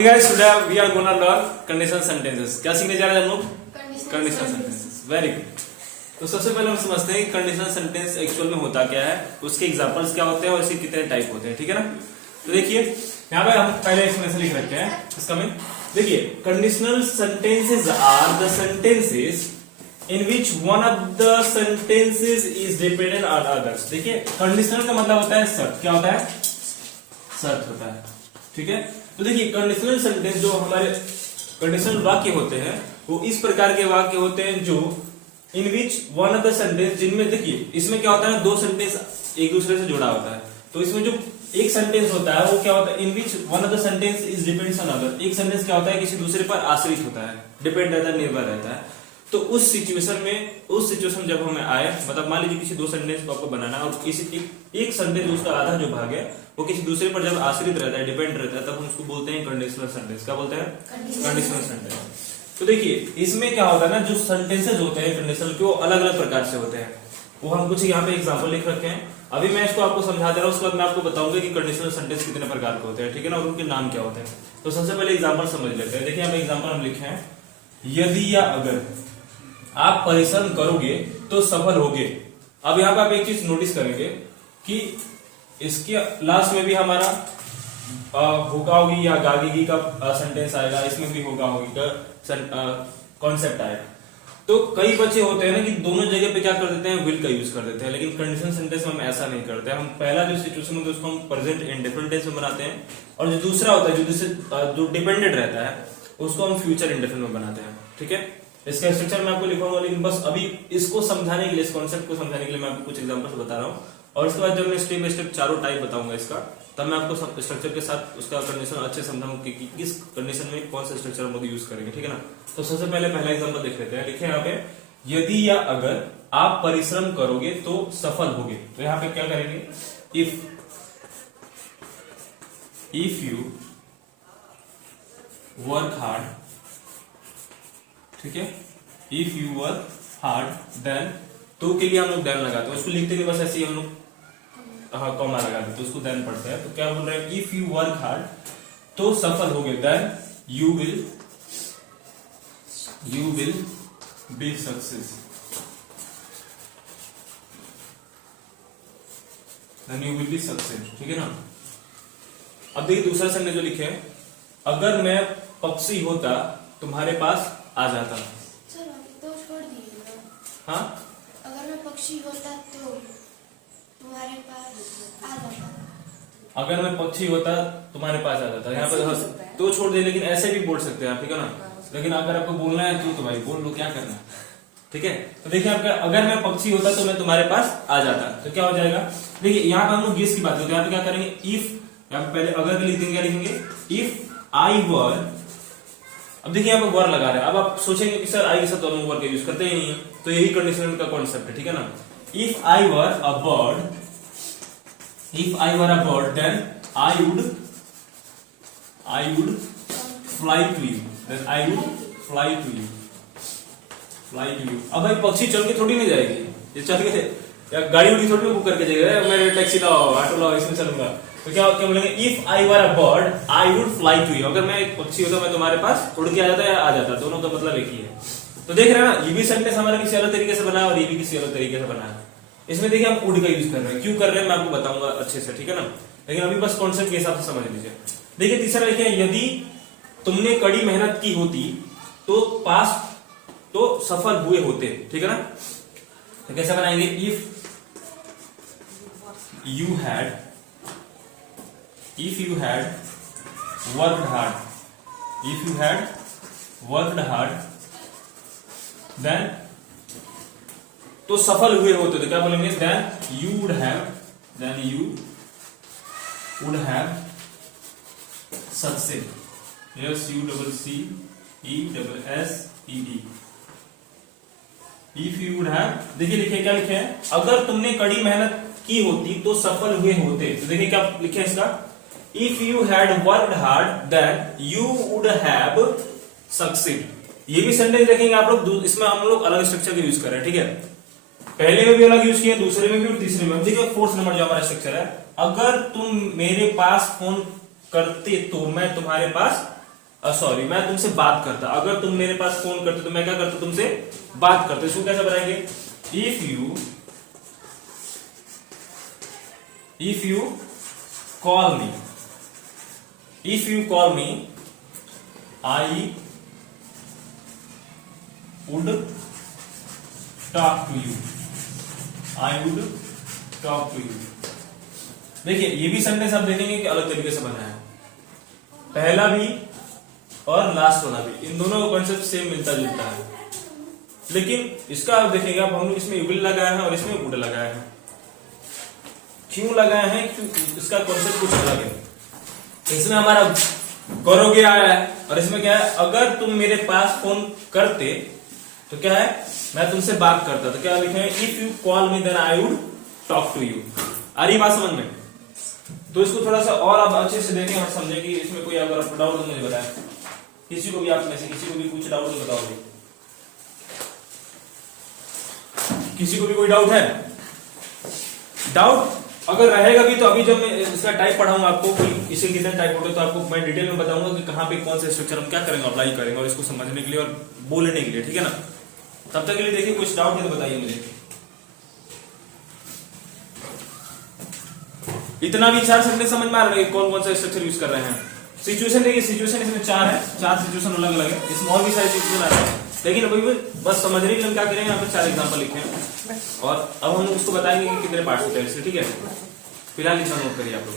Guys, today we are gonna learn conditional sentences. क्या सीखने जा रहे हैं हम लोग? Conditional sentences. Very good. तो सबसे पहले हम समझते हैं कि कंडीशनल सेंटेंस एक्चुअल में होता क्या है, उसके एग्जांपल्स क्या होते हैं और इसके कितने टाइप होते हैं. ठीक है ना. तो देखिए यहाँ पे हम पहले एक्सप्लेनेशन लिख रखे हैं इसका में. देखिए conditional sentences are the sentences in which one of the sentences is dependent on others. देखिए कंडीशनल का मतलब होता है शर्त. क्या होता है? शर्त होता है. ठीक है. तो देखिए कंडीशनल सेंटेंस जो हमारे कंडीशनल वाक्य होते हैं वो इस प्रकार के वाक्य होते हैं जो in which one of the sentence, जिनमें देखिए इसमें क्या होता है, दो सेंटेंस एक दूसरे से जुड़ा होता है. तो इसमें जो एक सेंटेंस होता है वो क्या होता है, in which one of the sentence is depends on other. एक सेंटेंस क्या होता है, किसी दूसरे पर आश्रित होता है, डिपेंड रहता है, निर्भर रहता है. तो उस सिचुएशन जब हमें आए, मतलब मान लीजिए किसी दो सेंटेंस को आपको बनाना है और किसी एक सेंटेंस उसका आधा जो भाग है वो किसी दूसरे पर जब आश्रित रहता है, डिपेंड रहता है, तब हम उसको बोलते हैं कंडीशनल सेंटेंस. क्या बोलते हैं? Conditional sentence. तो देखिए इसमें क्या होता है ना, जो सेंटेंसेस होते हैं कंडीशनल के वो अलग अलग प्रकार से होते हैं. वो हम कुछ यहाँ पे एग्जांपल लिख रखे हैं. अभी मैं इसको आपको समझा दे रहा हूँ, उसके बाद मैं आपको बताऊंगा कि कंडीशनल सेंटेंस कितने प्रकार के होते हैं. ठीक है ना, और उनके नाम क्या होते हैं. तो सबसे पहले एग्जाम्पल समझ लेते हैं. देखिए यहाँ पे एग्जाम्पल हम लिखे हैं, यदि या अगर आप परिश्रम करोगे तो सफल होगे. अब यहाँ पे आप एक चीज नोटिस करेंगे कि इसके लास्ट में भी हमारा होगा होगी या गागेगी का सेंटेंस आएगा, इसमें भी होगा होगी का कॉन्सेप्ट आएगा. तो कई बच्चे होते हैं ना कि दोनों जगह पे क्या कर देते हैं, विल का यूज कर देते हैं. लेकिन कंडीशनल सेंटेंस में हम ऐसा नहीं करते. हम पहला जो सिचुएशन होता है उसको हम प्रेजेंट इंडेफिनिट टेंस में बनाते हैं, और जो दूसरा होता है जो डिपेंडेंट रहता है उसको हम फ्यूचर इंडेफिनिट में बनाते हैं. ठीक है. इसका स्ट्रक्चर मैं आपको लिखूंगा, लेकिन बस अभी इसको समझाने के लिए, इस कॉन्सेप्ट को समझाने के लिए मैं आपको कुछ एग्जांपल्स बता रहा हूँ. और उसके बाद जब मैं स्टेप बाय स्टेप चारों टाइप बताऊंगा इसका, तब मैं आपको स्ट्रक्चर के साथ उसका कंडीशन अच्छे समझाऊंगा कि किस कंडीशन में कौन सा स्ट्रक्चर हम लोग यूज करेंगे. ठीक है ना. तो सबसे पहले पहला एग्जांपल देख लेते हैं. लिखे यहाँ पे, यदि या अगर आप परिश्रम करोगे तो सफल होगे. तो यहाँ पे क्या करेंगे, इफ यू वर्क हार्ड. ठीक है. If you work hard then, तो के लिए हम लोग देन लगाते हैं. उसको लिखते हैं बस ऐसे ही हम लोग कॉमा लगा देते, तो उसको देन पढ़ते हैं. तो क्या बोल रहे हैं, इफ यू वर्क हार्ड तो सफल होगे, then you will be success. Then you will be success. ठीक है ना. अब देखिए दूसरा सेंटेंस जो लिखे हैं, अगर मैं पक्षी होता तुम्हारे पास आ जाता. चलो तो छोड़ दीजिएगा. हाँ, अगर मैं पक्षी होता तो तुम्हारे पास आ जाता. अगर मैं पक्षी होता तुम्हारे पास आ जाता. यहाँ पे तो छोड़ दे, लेकिन ऐसे भी बोल सकते हैं आप. ठीक है ना. लेकिन अगर आपको बोलना है तो भाई बोल लो, क्या करना है. ठीक है. तो देखिए आपका, अगर मैं पक्षी होता तो मैं तुम्हारे पास आ जाता, तो क्या हो जाएगा. देखिए यहाँ पे हम लोग गेस की बात करते हैं. यहाँ पे क्या करेंगे, इफ, यहाँ पे पहले अगर लिख देंगे, क्या लिखेंगे, इफ आई वर. अब देखिए यहाँ पे वर लगा रहे हैं. अब आप सोचेंगे कि सर आई के साथ तो हम वर का यूज करते ही नहीं है. तो यही कंडीशनल का कॉन्सेप्ट है. ठीक है ना. If I were a bird, then I would fly to you. Then I would fly to you. अब भाई पक्षी चल के थोड़ी नहीं जाएगी, ये चल के या गाड़ी उड़ी थोड़ी बुक करके जाएगा, मैं टैक्सी लाओ, ऑटो लाओ, इसमें चलूंगा. तो क्या बोलेंगे, if I were a bird I would fly to you. अगर मैं एक पक्षी होता मैं तुम्हारे पास उड़ के आ जाता या आ जाता, दोनों का मतलब एक ही है. तो देख रहे हैं ना, ये भी सेंटेंस हमारा किसी अलग तरीके से बना है और ये भी किसी अलग तरीके से बना है. इसमें देखिए हम उड़ का यूज कर रहे हैं. क्यों कर रहे हैं मैं आपको बताऊंगा अच्छे से. ठीक है ना. लेकिन अभी बस कॉन्सेप्ट के हिसाब से समझ लीजिए. देखिए तीसरा लिखे, यदि तुमने कड़ी मेहनत की होती तो सफल हुए होते. ठीक है ना. तो कैसे बनाएंगे, if you had worked hard, then तो सफल हुए होते. तो क्या बोलेंगे, then you would have success. SUCCESSED. If you would have, देखिए लिखे, क्या लिखे हैं, अगर तुमने कड़ी मेहनत की होती तो सफल हुए होते. तो देखिए क्या लिखे इसका, if you had worked hard then you would have succeed. ये भी सेंटेंस देखेंगे आप लोग, इसमें हम लोग अलग स्ट्रक्चर का यूज कर रहे हैं. ठीक है. पहले में भी अलग यूज किया, दूसरे में भी और तीसरे में. देखिए फोर्थ नंबर जो हमारा स्ट्रक्चर है, अगर तुम मेरे पास फोन करते तो मैं तुम्हारे पास सॉरी, मैं तुमसे बात करता। अगर तुम मेरे पास फोन करते तो मैं क्या करता, तुमसे बात करते। इसको कैसे बनाएंगे? If you call me, if you call me I would talk to you, I would talk to you. देखिए ये भी सेंटेंस आप देखेंगे कि अलग तरीके से बना है, पहला भी और लास्ट वाला भी, इन दोनों का कॉन्सेप्ट सेम मिलता जुलता है, लेकिन इसका आप देखेंगे आप, हम लोग इसमें विल लगाया है और इसमें वुड लगाया है। क्यों लगाया है? क्यों? इसका कॉन्सेप्ट कुछ अलग है। इसमें हमारा करोगे आया है और इसमें क्या है, अगर तुम मेरे पास फोन करते तो क्या है, मैं तुमसे बात करता। तो क्या लिखे हैं? If you call me then I would talk to you. आ रही बात समझ में? तो इसको थोड़ा सा और आप अच्छे से देखें और समझें कि इसमें कोई अगर आपको डाउट तो मुझे बताएं। किसी को भी आप में से किसी को भी कुछ डाउट तो बताओगे, किसी को भी कोई डाउट है? डाउट अगर रहेगा भी तो अभी जब मैं इसका टाइप पढ़ाऊंगा आपको, कोई इसे कितने टाइप होते तो आपको मैं डिटेल में बताऊंगा कि कहां पे कौन से स्ट्रक्चर हम क्या करेंगे, अप्लाई करेंगे और इसको समझने के लिए और बोलने के लिए, ठीक है ना? तब तक के लिए देखिए कुछ डाउट है तो बताइए मुझे। इतना भी 4 सेंटेंस समझ में आ रहा है कौन कौन सा स्ट्रक्चर यूज कर रहे हैं? सिचुएशन देखिए, सिचुएशन इसमें 4 है, 4 सिचुएशन अलग अलग है, इसमें और भी सारी सिचुएशन आ रहे हैं, लेकिन अभी भी बस समझने के लिए हम क्या करेंगे, यहाँ पे 4 एग्जांपल लिखे हैं और अब हम उसको बताएंगे कि कितने पार्ट्स होते हैं इसके, ठीक है? फिलहाल इतना नोट करिए आप लोग।